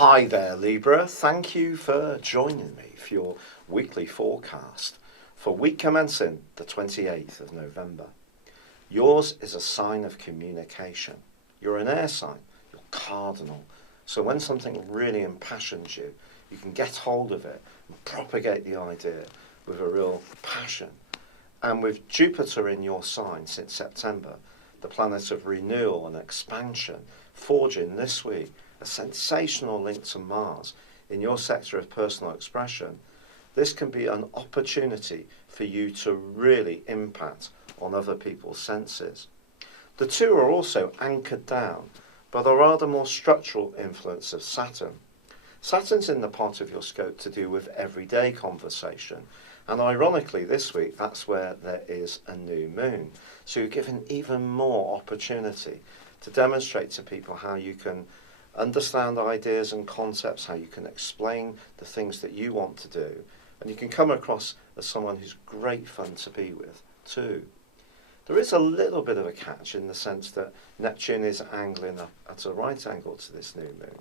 Hi there, Libra. Thank you for joining me for your weekly forecast for week commencing the 28th of November. Yours is a sign of communication. You're an air sign, you're cardinal. So when something really impassions you, you can get hold of it and propagate the idea with a real passion. And with Jupiter in your sign since September, the planet of renewal and expansion, forging this week a sensational link to Mars in your sector of personal expression, this can be an opportunity for you to really impact on other people's senses. The two are also anchored down by the rather more structural influence of Saturn. Saturn's in the part of your scope to do with everyday conversation, and ironically this week that's where there is a new moon. So you're given even more opportunity to demonstrate to people how you can understand ideas and concepts, how you can explain the things that you want to do, and you can come across as someone who's great fun to be with too. There is a little bit of a catch in the sense that Neptune is angling up at a right angle to this new moon.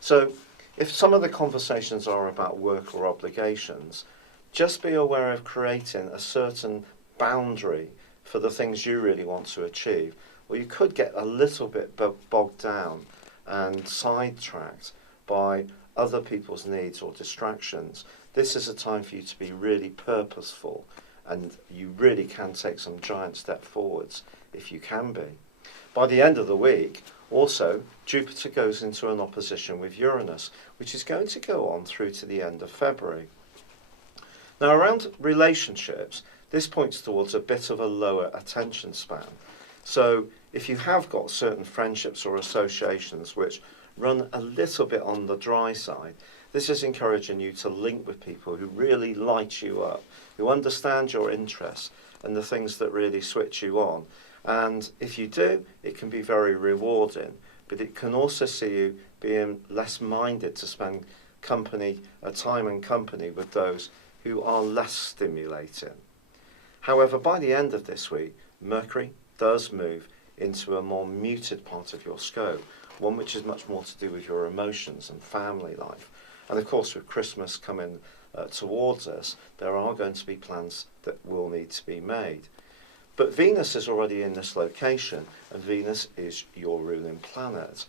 So if some of the conversations are about work or obligations, just be aware of creating a certain boundary for the things you really want to achieve, or you could get a little bit bogged down and sidetracked by other people's needs or distractions. This is a time for you to be really purposeful, and you really can take some giant step forwards if you can be. By the end of the week, also, Jupiter goes into an opposition with Uranus, which is going to go on through to the end of February. Now, around relationships, this points towards a bit of a lower attention span. So if you have got certain friendships or associations which run a little bit on the dry side, this is encouraging you to link with people who really light you up, who understand your interests and the things that really switch you on. And if you do, it can be very rewarding, but it can also see you being less minded to spend time and company with those who are less stimulating. However, by the end of this week, Mercury does move into a more muted part of your scope, one which is much more to do with your emotions and family life. And of course, with Christmas coming towards us, there are going to be plans that will need to be made. But Venus is already in this location, and Venus is your ruling planet.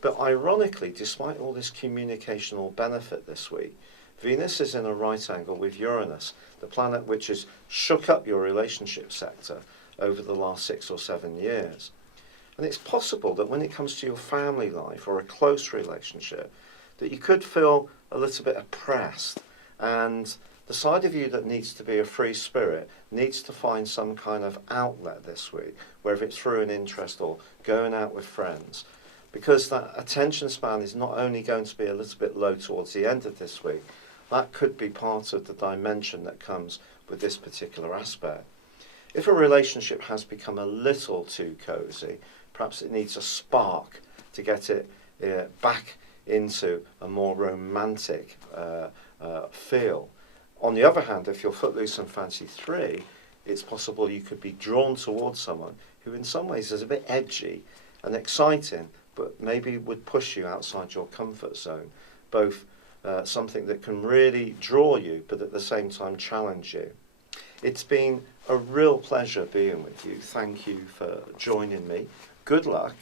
But ironically, despite all this communicational benefit this week, Venus is in a right angle with Uranus, the planet which has shook up your relationship sector over the last 6 or 7 years. And it's possible that when it comes to your family life or a close relationship, that you could feel a little bit oppressed, and the side of you that needs to be a free spirit needs to find some kind of outlet this week, whether it's through an interest or going out with friends, because that attention span is not only going to be a little bit low towards the end of this week, that could be part of the dimension that comes with this particular aspect. If a relationship has become a little too cozy, perhaps it needs a spark to get it back into a more romantic feel. On the other hand, if you're footloose and fancy free, it's possible you could be drawn towards someone who in some ways is a bit edgy and exciting, but maybe would push you outside your comfort zone, both something that can really draw you, but at the same time challenge you. It's been a real pleasure being with you. Thank you for joining me. Good luck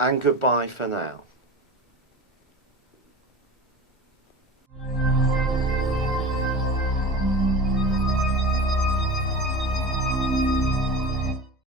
and goodbye for now.